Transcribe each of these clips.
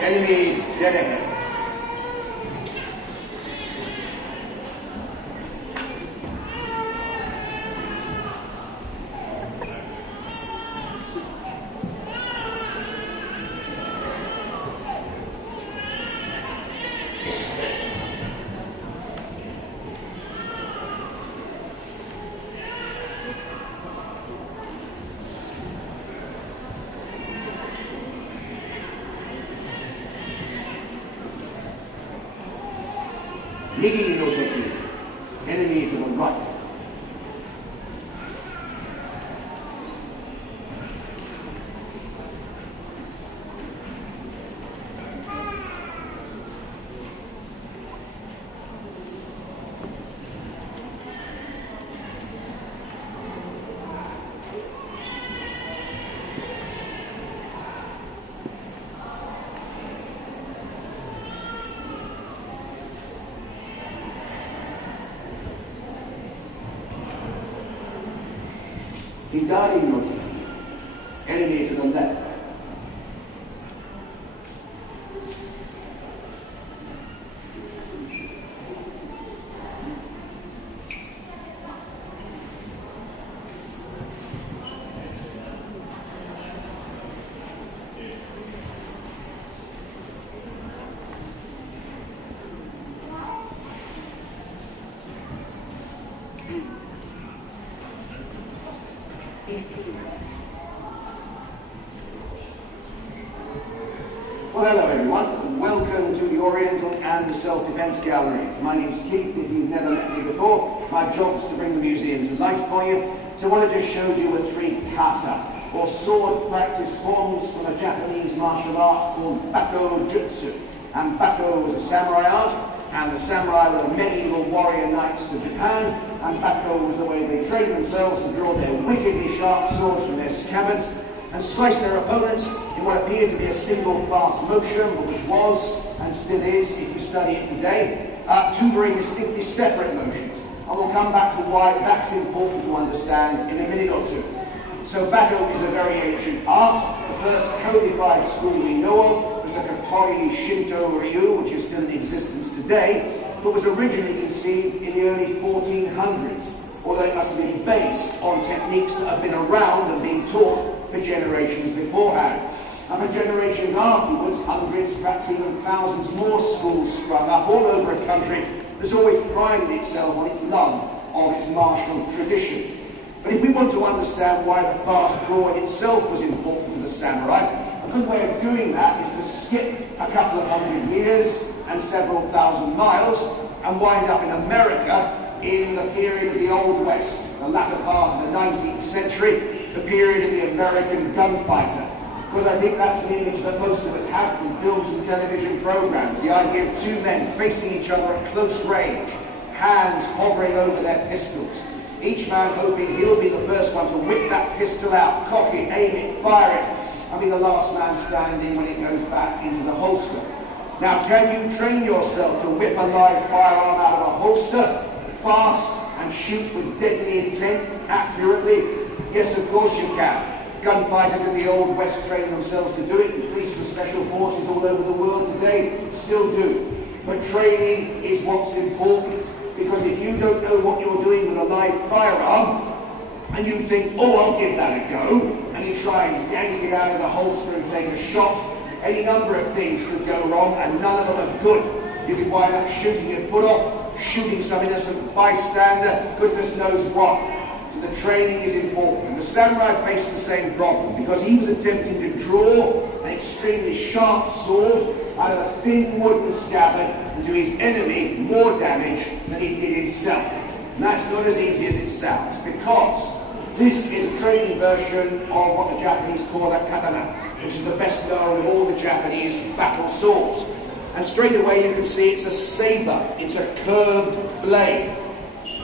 Enemy dead ahead. Nigi no technique. Enemy to the right. Hidari no technique. Enemy to the left. Well, hello everyone, and welcome to the Oriental and the Self-Defense Galleries. My name's Keith. If you've never met me before, my job is to bring the museum to life for you. So what I just showed you were 3 kata, or sword practice forms from a Japanese martial art called Bako Jutsu. And Bako was a samurai art, and the samurai were the medieval warrior knights of Japan, and Bako was the way they trained themselves to draw their wickedly sharp swords from their scabbards and slice their opponents in what appeared to be a single fast motion, but which was, and still is, if you study it today, 2 very distinctly separate motions. And we'll come back to why that's important to understand in a minute or 2. So Bako is a very ancient art. The first codified school we know of was the Kotori Shinto Ryu, which is still in existence today, but was originally conceived in the early 1400s, although it must have been based on techniques that have been around and being taught for generations beforehand. And for generations afterwards, hundreds, perhaps even thousands more schools sprung up all over a country that's always prided itself on its love of its martial tradition. But if we want to understand why the fast draw itself was important to the samurai, a good way of doing that is to skip a couple of 100 years and several thousand miles and wind up in America in the period of the Old West, the latter part of the 19th century, the period of the American gunfighter. Because I think that's an image that most of us have from films and television programs, the idea of 2 men facing each other at close range, hands hovering over their pistols, each man hoping he'll be the first one to whip that pistol out, cock it, aim it, fire it, and be the last man standing when it goes back into the holster. Now, can you train yourself to whip a live firearm out of a holster, fast, and shoot with deadly intent, accurately? Yes, of course you can. Gunfighters in the Old West train themselves to do it, and police and special forces all over the world today still do. But training is what's important, because if you don't know what you're doing with a live firearm, and you think, oh, I'll give that a go, and you try and yank it out of the holster and take a shot, any number of things could go wrong, and none of them are good. You could wind up shooting your foot off, shooting some innocent bystander, goodness knows what. So the training is important. And the samurai faced the same problem, because he was attempting to draw an extremely sharp sword out of a thin wooden scabbard and do his enemy more damage than he did himself. And that's not as easy as it sounds, because this is a training version of what the Japanese call a katana, which is the best known of all the Japanese battle swords. And straight away you can see it's a saber, it's a curved blade.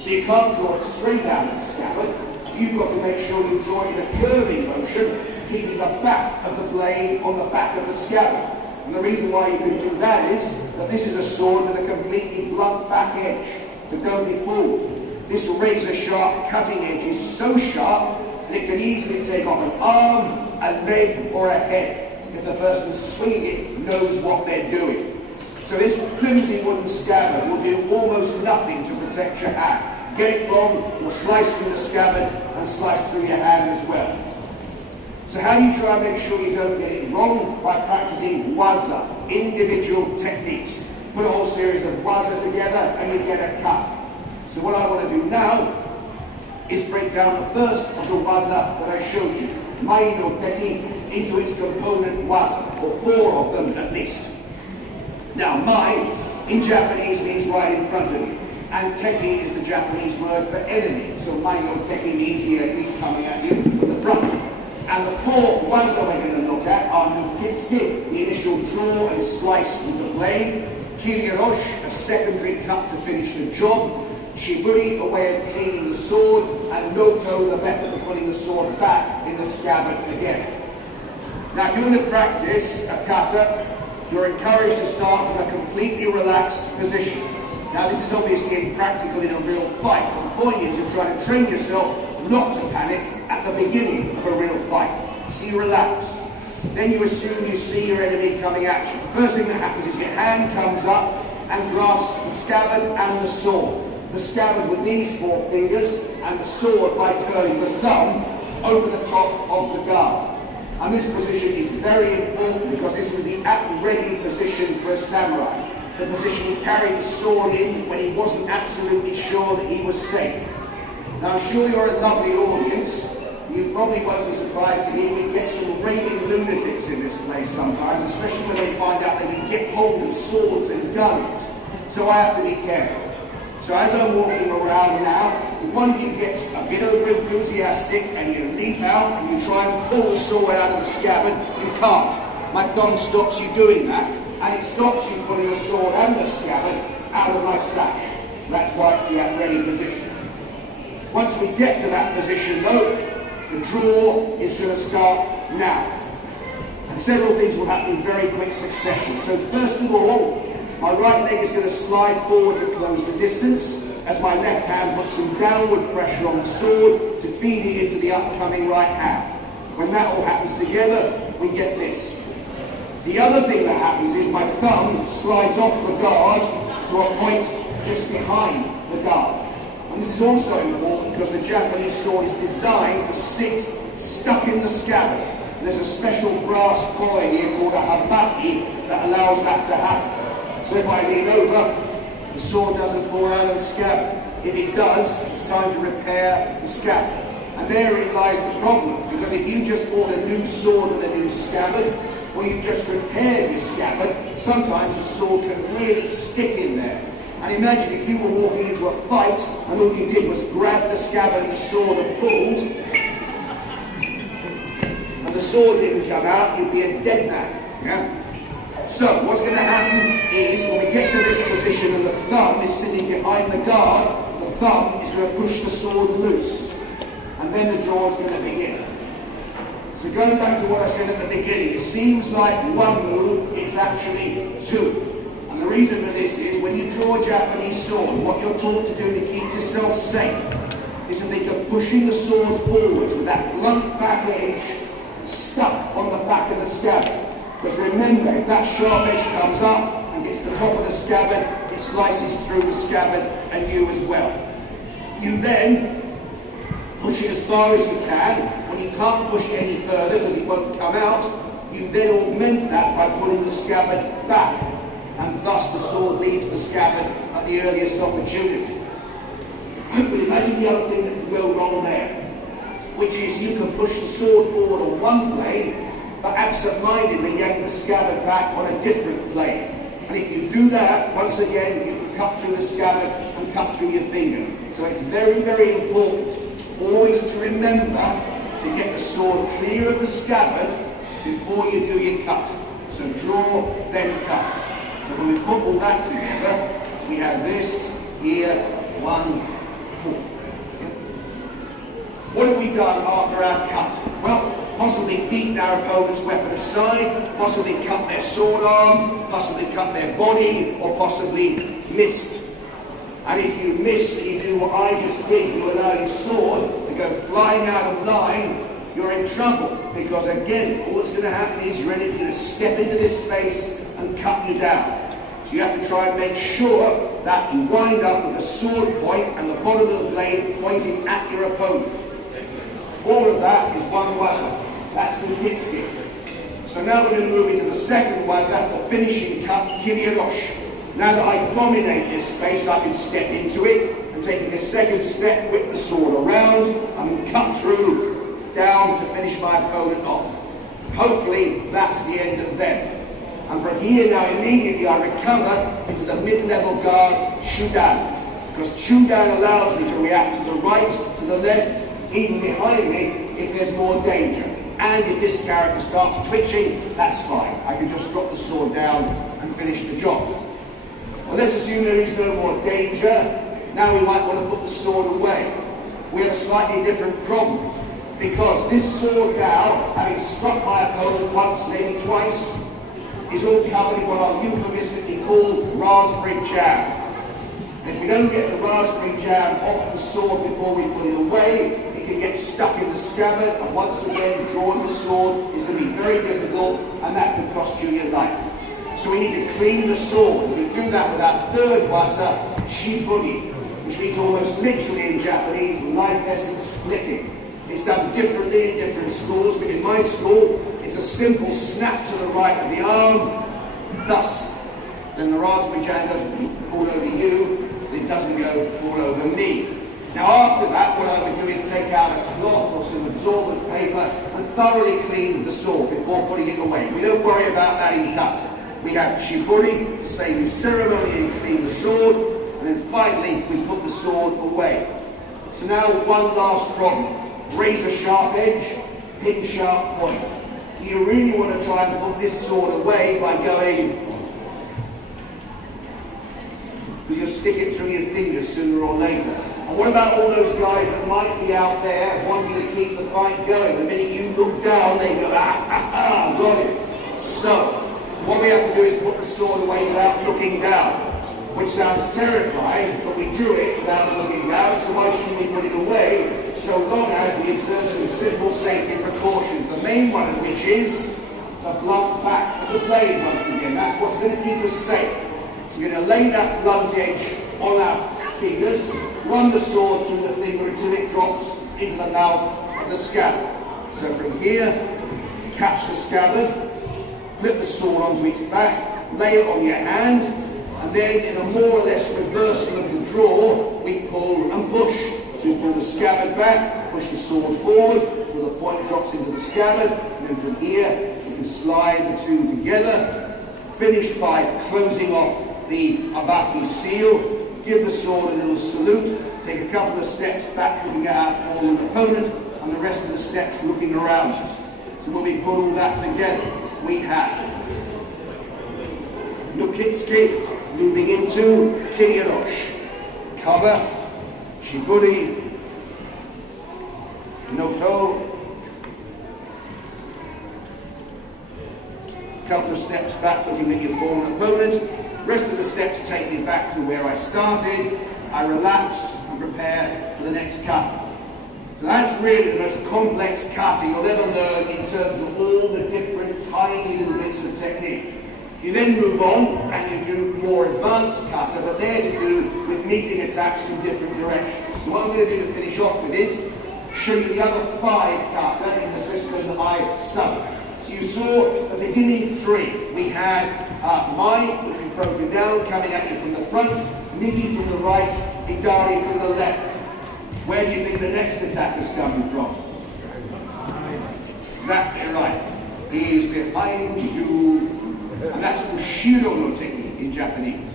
So you can't draw it straight out of the scabbard. You've got to make sure you draw it in a curving motion, keeping the back of the blade on the back of the scabbard. And the reason why you can do that is that this is a sword with a completely blunt back edge. But don't be fooled. This razor-sharp cutting edge is so sharp that it can easily take off an arm, a leg, or a head. The if the person swinging it knows what they're doing. So this flimsy wooden scabbard will do almost nothing to protect your hand. Get it wrong, you'll slice through the scabbard and slice through your hand as well. So how do you try and make sure you don't get it wrong? By practicing waza, individual techniques. Put a whole series of waza together and you get a cut. So what I want to do now is break down the first of the waza that I showed you, mai no teki, into its component waza, or 4 of them at least. Now, mai in Japanese means right in front of you, and teki is the Japanese word for enemy. So mai no teki means he is coming at you from the front. And the 4 waza we're going to look at are nukitsuki, the initial draw and slice with the blade, kiriroshi, a secondary cut to finish the job, shiburi, a way of cleaning the sword, and noto, the method of putting the sword back in the scabbard again. Now, if you want to practice a kata, you're encouraged to start from a completely relaxed position. Now, this is obviously impractical in a real fight, but the point is you're trying to train yourself not to panic at the beginning of a real fight. So you relax. Then you assume you see your enemy coming at you. The first thing that happens is your hand comes up and grasps the scabbard and the sword. The scabbard with these 4 fingers, and the sword by curling the thumb over the top of the guard. And this position is very important because this was the at-ready position for a samurai. The position he carried the sword in when he wasn't absolutely sure that he was safe. Now, I'm sure you're a lovely audience. You probably won't be surprised to hear we get some raving lunatics in this place sometimes, especially when they find out they can get hold of swords and guns. So I have to be careful. So as I'm walking around now, if one of you gets a bit over enthusiastic and you leap out and you try and pull the sword out of the scabbard, you can't. My thumb stops you doing that, and it stops you pulling the sword and the scabbard out of my sash. That's why it's the at-ready position. Once we get to that position though, the draw is going to start now. And several things will happen in very quick succession. So first of all, my right leg is going to slide forward to close the distance as my left hand puts some downward pressure on the sword to feed it into the upcoming right hand. When that all happens together, we get this. The other thing that happens is my thumb slides off the guard to a point just behind the guard. And this is also important because the Japanese sword is designed to sit stuck in the scabbard. And there's a special brass coin here called a habaki that allows that to happen. So if I lean over, the sword doesn't fall out of the scabbard. If it does, it's time to repair the scabbard. And therein lies the problem, because if you just bought a new sword with a new scabbard, or you've just repaired your scabbard, sometimes the sword can really stick in there. And imagine if you were walking into a fight and all you did was grab the scabbard and the sword and pulled, and the sword didn't come out, you'd be a dead man. Yeah? So what's going to happen is when we get to this position and the thumb is sitting behind the guard, the thumb is going to push the sword loose. And then the draw is going to begin. So going back to what I said at the beginning, it seems like one move, it's actually 2. And the reason for this is when you draw a Japanese sword, what you're taught to do to keep yourself safe is to think of pushing the sword forwards with that blunt back edge stuck on the back of the scabbard. Because remember, if that sharp edge comes up and gets to the top of the scabbard, it slices through the scabbard and you as well. You then push it as far as you can. When you can't push it any further because it won't come out, you then augment that by pulling the scabbard back. And thus the sword leaves the scabbard at the earliest opportunity. But imagine the other thing that can go wrong there, which is you can push the sword forward on one plane, but absent-mindedly yank the scabbard back on a different plane. And if you do that, once again, you can cut through the scabbard and cut through your finger. So it's very, very important always to remember to get the sword clear of the scabbard before you do your cut. So draw, then cut. So when we put all that together, we have this here, 1, 4. What have we done after our cut? Well, possibly beaten our opponent's weapon aside, possibly cut their sword arm, possibly cut their body, or possibly missed. And if you missed and you do what I just did, you allow your sword to go flying out of line you're in trouble, because again, all that's going to happen is your enemy is going to step into this space and cut you down. So you have to try and make sure that you wind up with the sword point and the bottom of the blade pointing at your opponent. All of that is one waza. That's the Lukitsky. So now we're going to move into the second waza, the finishing cut, Kiriyoshi. Now that I dominate this space, I can step into it and taking this second step, whip the sword around and cut through down to finish my opponent off. Hopefully that's the end of them. And from here now immediately I recover into the mid-level guard Chudan, because Chudan allows me to react to the right, to the left, even behind me if there's more danger. And if this character starts twitching, that's fine. I can just drop the sword down and finish the job. Well, let's assume there is no more danger. Now we might want to put the sword away. We have a slightly different problem, because this sword now, having struck my opponent once, maybe twice, is all covered in what I'll euphemistically call raspberry jam. And if we don't get the raspberry jam off the sword before we put it away, it can get stuck in the scabbard, and once again, drawing the sword is going to be very difficult, and that can cost you your life. So we need to clean the sword. We do that with our third waza, shiburi, which means almost literally in Japanese, life essence flicking. It's done differently in different schools, but in my school, it's a simple snap to the right of the arm, thus. Then the raspberry jam goes all over you, it doesn't go all over me. Now after that, what I would do is take out a cloth or some absorbent paper and thoroughly clean the sword before putting it away. We don't worry about that in kata. We have shiburi to save you ceremony and clean the sword, and then finally we put the sword away. So now one last problem. Razor sharp edge, pin sharp point. You really want to try and put this sword away by going, because you'll stick it through your fingers sooner or later. And what about all those guys that might be out there wanting to keep the fight going? The minute you look down, they go, got it. So, what we have to do is put the sword away without looking down, which sounds terrifying, but we drew it without looking down, so why shouldn't we put it away? So long as we observe some simple safety precautions, the main one of which is the blunt back of the blade once again. That's what's going to keep us safe. So we're going to lay that blunt edge on our fingers, run the sword through the finger until it drops into the mouth of the scabbard. So from here, catch the scabbard, flip the sword onto its back, lay it on your hand, and then in a more or less reversal of the draw, we pull and push. So you pull the scabbard back, push the sword forward, till the point drops into the scabbard, and then from here, you can slide the two together, finish by closing off the abaki seal, give the sword a little salute, take a couple of steps back looking at our fallen opponent, and the rest of the steps looking around us. So when we put all that together, we have Lukitsky moving into Kiriyoshi. Cover, shiburi, noto, couple of steps back looking at your fallen opponent, rest of the steps take me back to where I started. I relax and prepare for the next kata. So that's really the most complex kata you'll ever learn in terms of all the different tiny little bits of technique. You then move on and you do more advanced kata, but they're to do with meeting attacks in different directions. So what I'm going to do to finish off with is show you the other 5 kata in the system that I studied. So you saw the beginning 3. We had Mai, which we've broken down, coming at you from the front, Nigi from the right, Hidari from the left. Where do you think the next attack is coming from? Exactly right. He is behind you. And that's Ushiro no Teki in Japanese.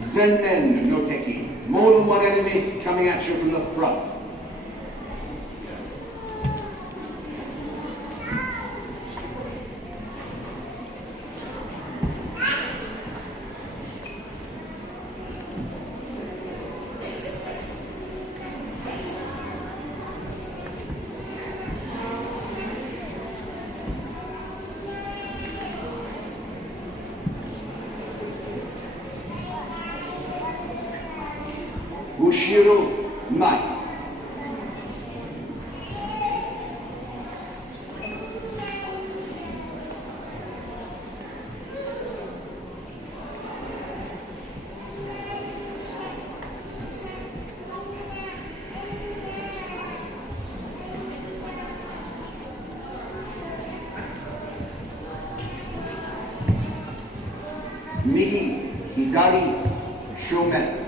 Zennen no Teki. More than one enemy coming at you from the front. Mushiro Mai. Migi Hidari Shomen.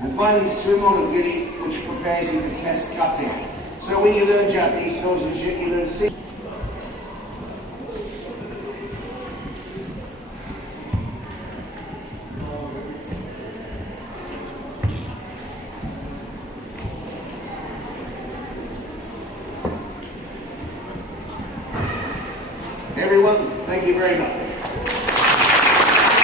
And finally, Sumo Giri, which prepares you for test cutting. So when you learn Japanese swordsmanship, you learn six. Everyone, thank you very much.